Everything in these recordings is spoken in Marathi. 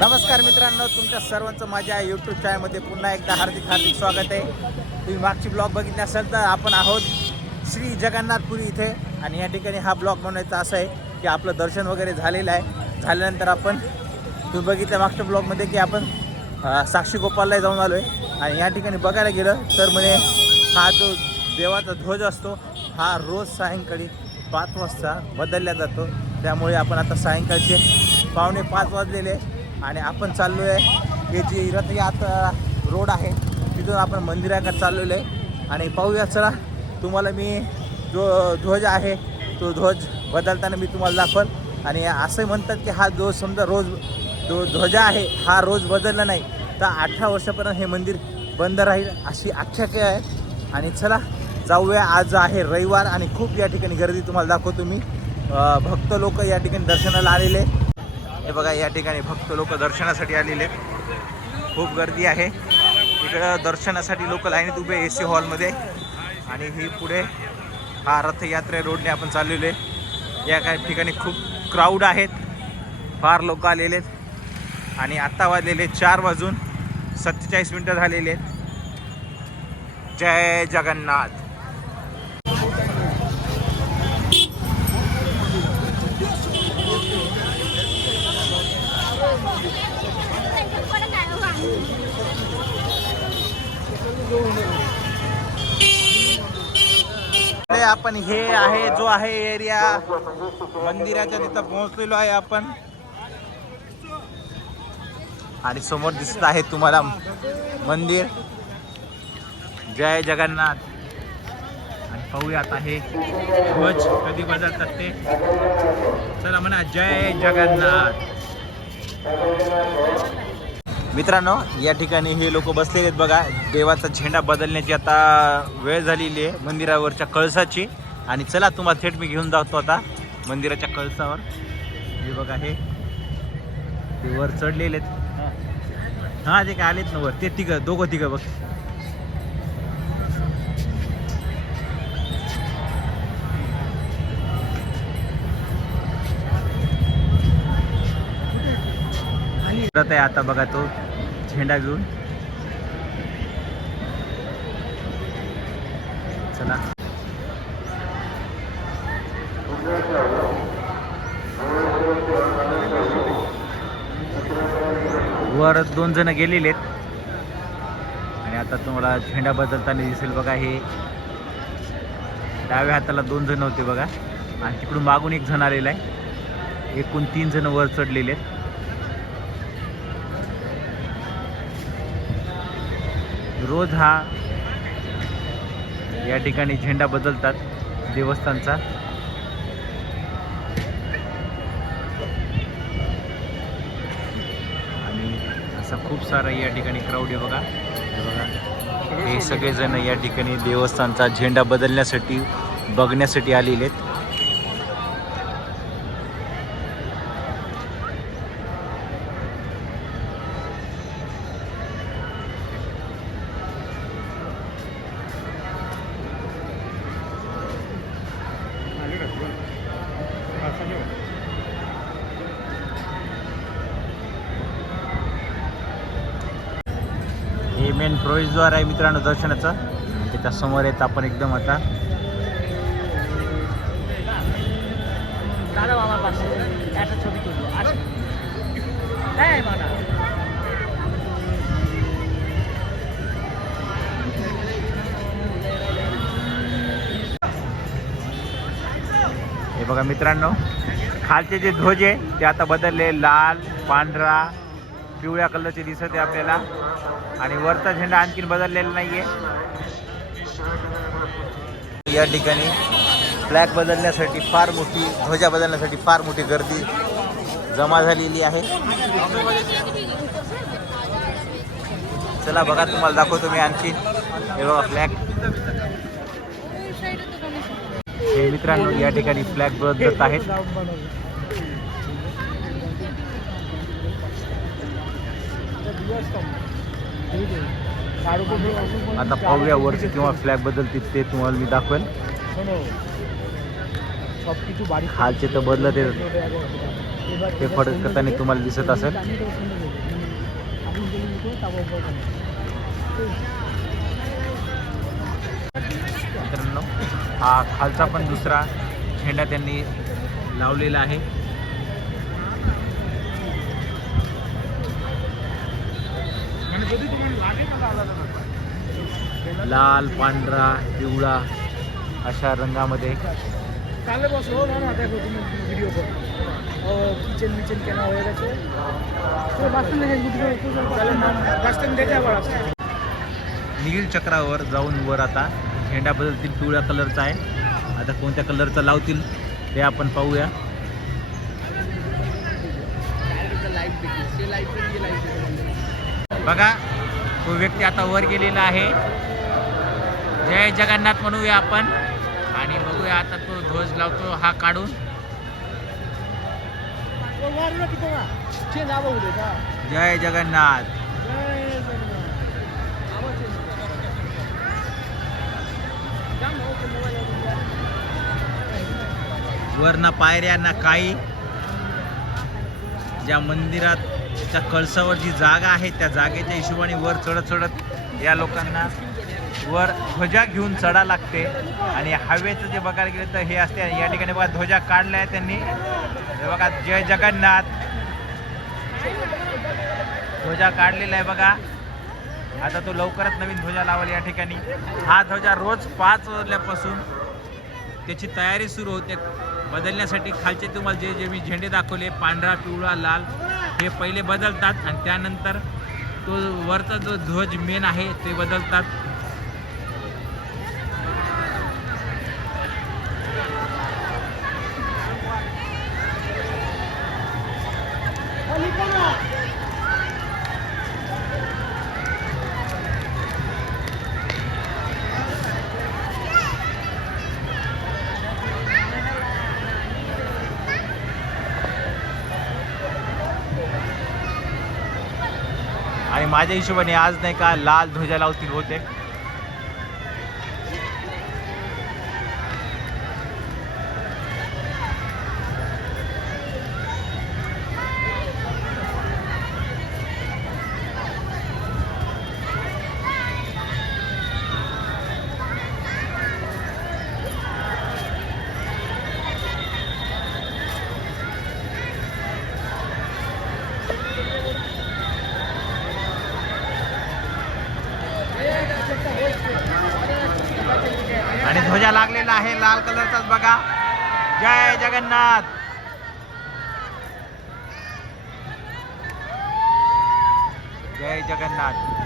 नमस्कार मित्रांनो तुमच्या सर्वांचं माझ्या यूट्यूब चॅनलमध्ये पुन्हा एकदा हार्दिक हार्दिक स्वागत आहे. तुम्ही मागची ब्लॉग बघितले असाल तर आपण आहोत श्री जगन्नाथपुरी इथे. आणि या ठिकाणी हा ब्लॉग बनवायचा असं आहे की आपलं दर्शन वगैरे झालेलं आहे. झाल्यानंतर आपण तुम्ही बघितलं मागच्या ब्लॉगमध्ये की आपण साक्षी गोपालला जाऊन आलो आहे आणि या ठिकाणी बघायला गेलं तर म्हणे हा जो देवाचा ध्वज असतो हा रोज सायंकाळी पाच वाजता बदलला जातो. त्यामुळे आपण आता सायंकाळचे पावणे पाच वाजलेले आहे. आणि आपण चाललो आहे हे जी रथयात रोड आहे तिथून आपण मंदिराकडे चाललेलो आहे. आणि पाहूया चला तुम्हाला मी जो ध्वज आहे तो ध्वज बदलताना मी तुम्हाला दाखवल. आणि असं म्हणतात की हा जो समजा रोज जो ध्वज आहे हा रोज बदलला नाही तर अठरा वर्षापर्यंत हे मंदिर बंद राहील अशी आख्याख्या आहे. आणि चला जाऊया. आज आहे रविवार आणि खूप या ठिकाणी गर्दी तुम्हाला दाखवतो मी. भक्त लोक या ठिकाणी दर्शनाला आलेले हे बघा या ठिकाणी भक्त लोक दर्शनासाठी आलेले खूप गर्दी आहे. इकडं दर्शनासाठी लोक लाईनीत उभे ए सी हॉलमध्ये. आणि ही पुढे हा रथयात्रे रोडने आपण चाललेलो आहे. या काही ठिकाणी खूप क्राऊड आहेत. फार लोक आलेले आहेत. आणि आत्ता वाजलेले चार वाजून सत्तेचाळीस मिनटं झालेले आहेत. जय जगन्नाथ इकडे आपण हे आहे जो आहे एरिया मंदिराच्या तिथं पोहोचलेलो आहे आपण. आणि समोर दिसत आहे तुम्हाला मंदिर. जय जगन्नाथ. आणि पाहूया आता हे ध्वज कधी बदलतात ते. चला म्हणा जय जगन्नाथ. मित्रांनो या ठिकाणी हे लोक बसलेले आहेत बघा. देवाचा झेंडा बदलण्याची आता वेळ झालेली आहे मंदिरावरच्या कळसाची. आणि चला तुम्हाला थेट मी घेऊन जातो आता मंदिराच्या कळसावर. हे बघा हे. ते वर चढलेले आहेत. हां ते काय आलेत ना वर. ते तिघं दोघं तिघं बघ. आहे आता बघा तो. झेंडा घेऊन. चला. वर दोन जण गेलेले आहेत. आणि आता तुम्हाला झेंडा बदलताना दिसेल बघा हे. डाव्या हाताला दोन जण होते बघा. आणि तिकडून मागून एक जण आलेला आहे. एकूण तीन जण वर चढलेले आहेत. रोज हा या ठिकाणी झेंडा बदलतात देवस्थानचा. आणि असा खूप सारा या ठिकाणी क्राऊड आहे बघा. हे बघा. हे सगळेजण या ठिकाणी देवस्थानचा झेंडा बदलण्यासाठी बघण्यासाठी आलेले आहेत. मेन प्रवेशद्वार आहे मित्रांनो दर्शनाचं. म्हणजे त्याच्यासमोर येत आपण एकदम आता. हे बघा मित्रांनो खालचे जे ध्वज आहे ते आता बदलले. लाल पांढरा पिवळ्या कलरचे दिसत आहे आपल्याला. आणि वरचा झेंडा आणखीन बदललेला नाहीये. या ठिकाणी फ्लॅग बदलण्यासाठी फार मोठी ध्वजा बदलण्यासाठी फार मोठी गर्दी जमा झालेली आहे. चला बघा तुम्हाला दाखवतो मी आणखी हे बघा फ्लॅग. हे मित्रांनो या ठिकाणी फ्लॅग बदलत आहेत. आता पाहूया वरती किंवा फ्लॅग बदलतील ते तुम्हाला मी दाखवेल खालचे तर बदलत. ते फडकताना तुम्हाला दिसत असेल. मित्रांनो हा खालचा पण दुसरा झेंडा त्यांनी लावलेला आहे. लाल पांढरा पिवळा अशा रंगामध्ये. काले बस हो किचन विचन केना है बड़ा नील चक्रावर जाऊन वर आता. झेंडा बदलतील पिवळ्या कलरचा आहे. आता कोणत्या कलरचा लावतील ते आपण पाहूया. बघा तो व्यक्ती आता वर गेलेला आहे. जय जगन्नाथ म्हणूया आपण. आणि बघूया आता तो ध्वज लावतो हा काढून. जय जगन्नाथ. वर ना पायऱ्या ना काही ज्या मंदिरात त्या कळसावर जी जागा आहे त्या जागेच्या हिशोबाने वर चढत चढत या लोकांना वर ध्वजा घेऊन चढा लागते. आणि हवेचं जे बघायला गेलं तर हे असते. या ठिकाणी बघा ध्वजा काढला आहे त्यांनी बघा जय जगन्नाथ. ध्वजा काढलेला आहे बघा. आता तो लवकरच नवीन ध्वजा लावला या ठिकाणी. हा ध्वजा रोज पाच वाजल्यापासून त्याची तयारी सुरू होते. बदलण्यासाठी खालचे तुम्हाला जे जे मी झेंडे दाखवले पांढरा पिवळा लाल हे पहिले बदलतात आणि त्यानंतर तो वरचा जो ध्वज मेन आहे ते बदलतात आणि माझ्या हिशोबाने आज नाही का लाल ध्वजा लावतील होते आणि ध्वजा लागलेला आहे लाल कलरचाच बघा. जय जगन्नाथ. जय जगन्नाथ.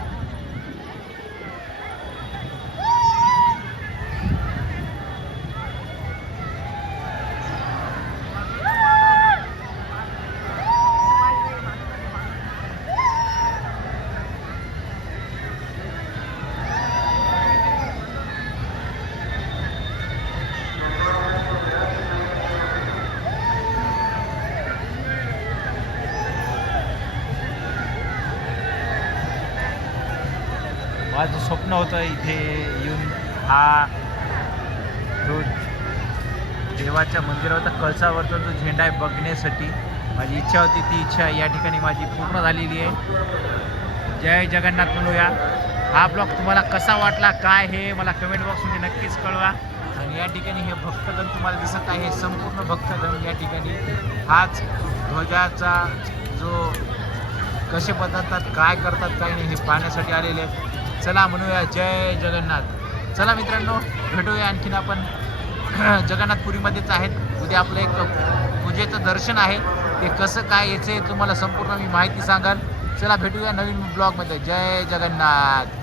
माझं स्वप्न होतं इथे येऊन हा जो देवाच्या मंदिरावरचा कळसावरचा जो झेंडा आहे बघण्यासाठी. माझी इच्छा होती ती इच्छा या ठिकाणी माझी पूर्ण झालेली आहे. जय जगन्नाथ म्हणूया. हा ब्लॉग तुम्हाला कसा वाटला काय हे मला कमेंट बॉक्समध्ये नक्कीच कळवा. आणि या ठिकाणी हे भक्तगण तुम्हाला दिसत आहे संपूर्ण भक्तगण या ठिकाणी. हाच ध्वजाचा जो कसे बदलतात काय करतात काय नाही हे पाहण्यासाठी आलेले आहेत. चला म्हणूया जय जगन्नाथ. चला मित्रांनो भेटूया आणखीन आपण. जगन्नाथपुरीमध्येच आहेत. उद्या आपलं एक पूजेचं दर्शन आहे. ते कसं काय याचे तुम्हाला संपूर्ण मी माहिती सांगाल. चला भेटूया नवीन ब्लॉगमध्ये. जय जगन्नाथ.